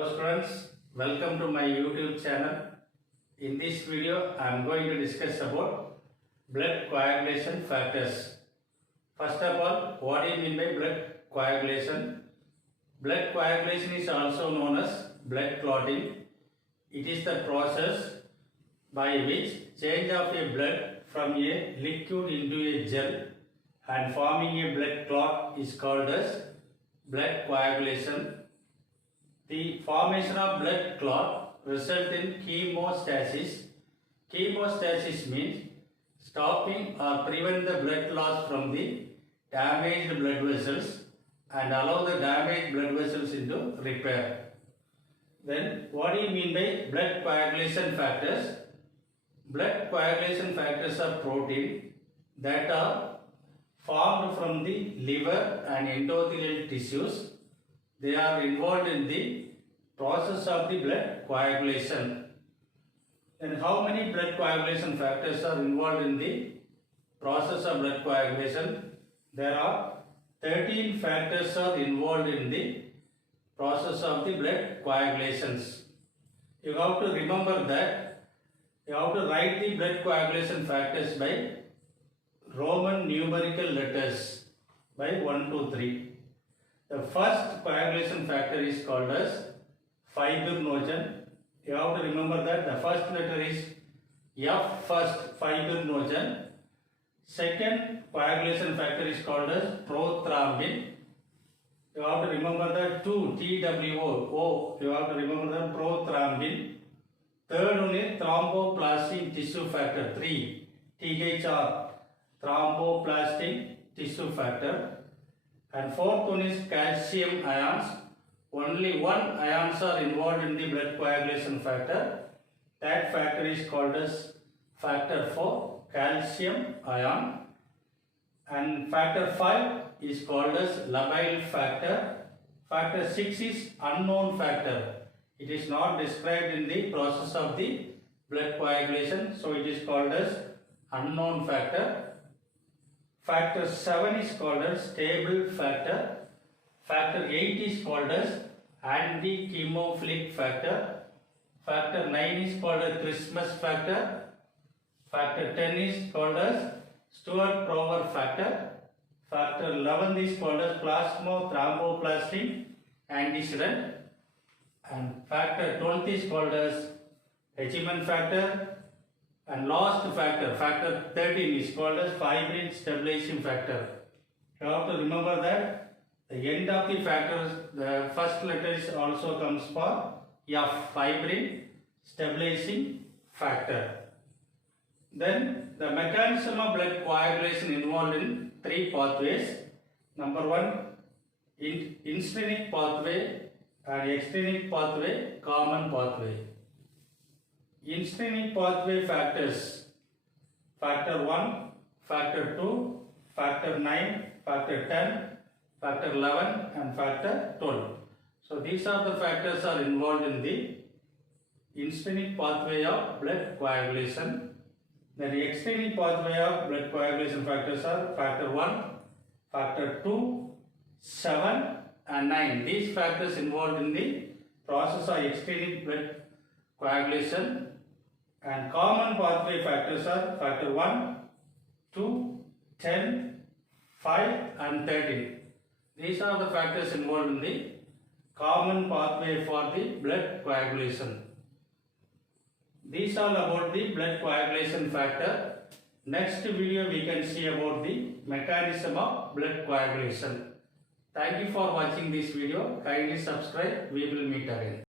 Hello students, welcome to my YouTube channel. In this video, I am going to discuss about blood coagulation factors. First of all, what do you mean by blood coagulation? Blood coagulation is also known as blood clotting. It is the process by which change of a blood from a liquid into a gel and forming a blood clot is called as blood coagulation. The formation of blood clot results in haemostasis. Haemostasis means stopping or prevent the blood loss from the damaged blood vessels and allow the damaged blood vessels into repair. Then what do you mean by blood coagulation factors? Blood coagulation factors are protein that are formed from the liver and endothelial tissues. They are involved in the process of the blood coagulation. And how many blood coagulation factors are involved in the process of blood coagulation? There are 13 factors are involved in the process of the blood coagulations. You have to remember that you have to write the blood coagulation factors by Roman numerical letters by 1, 2, 3. The first coagulation factor is called as fibrinogen. You have to remember that the first letter is F, first, fibrinogen. Second coagulation factor is called as prothrombin. You have to remember that 2, TWO, you have to remember that prothrombin. Third one is thromboplastic tissue factor, 3, THR, thromboplastic tissue factor. And fourth one is calcium ions. Only one ions are involved in the blood coagulation factor. That factor is called as factor 4, calcium ion. And factor 5 is called as labile factor. Factor 6 is unknown factor. It is not described in the process of the blood coagulation, so it is called as unknown factor. Factor 7 is called as stable factor. Factor 8 is called as anti-chemophilic factor. Factor 9 is called as Christmas factor. Factor 10 is called as Stewart-Prover factor. Factor 11 is called as plasma-thromboplastic antecedent. And factor 12 is called as Hegeman factor. And last factor, factor 13 is called as fibrin stabilizing factor. You have to remember that the end of the factors, the first letter is also comes for F, fibrin stabilizing factor. Then the mechanism of blood coagulation involved in 3 pathways. Number 1, instinic pathway and extrinsic pathway, common pathway. Instinic pathway factors, factor 1, factor 2, factor 9, factor 10, factor 11 and factor 12. So these are the factors are involved in the instinic pathway of blood coagulation. Then the extrinsic pathway of blood coagulation factors are factor 1, factor 2, 7 and 9. These factors involved in the process of extrinsic blood coagulation. And common pathway factors are factor 1, 2, 10, 5 and 13. These are the factors involved in the common pathway for the blood coagulation. These are about the blood coagulation factor. Next video we can see about the mechanism of blood coagulation. Thank you for watching this video. Kindly subscribe. We will meet again.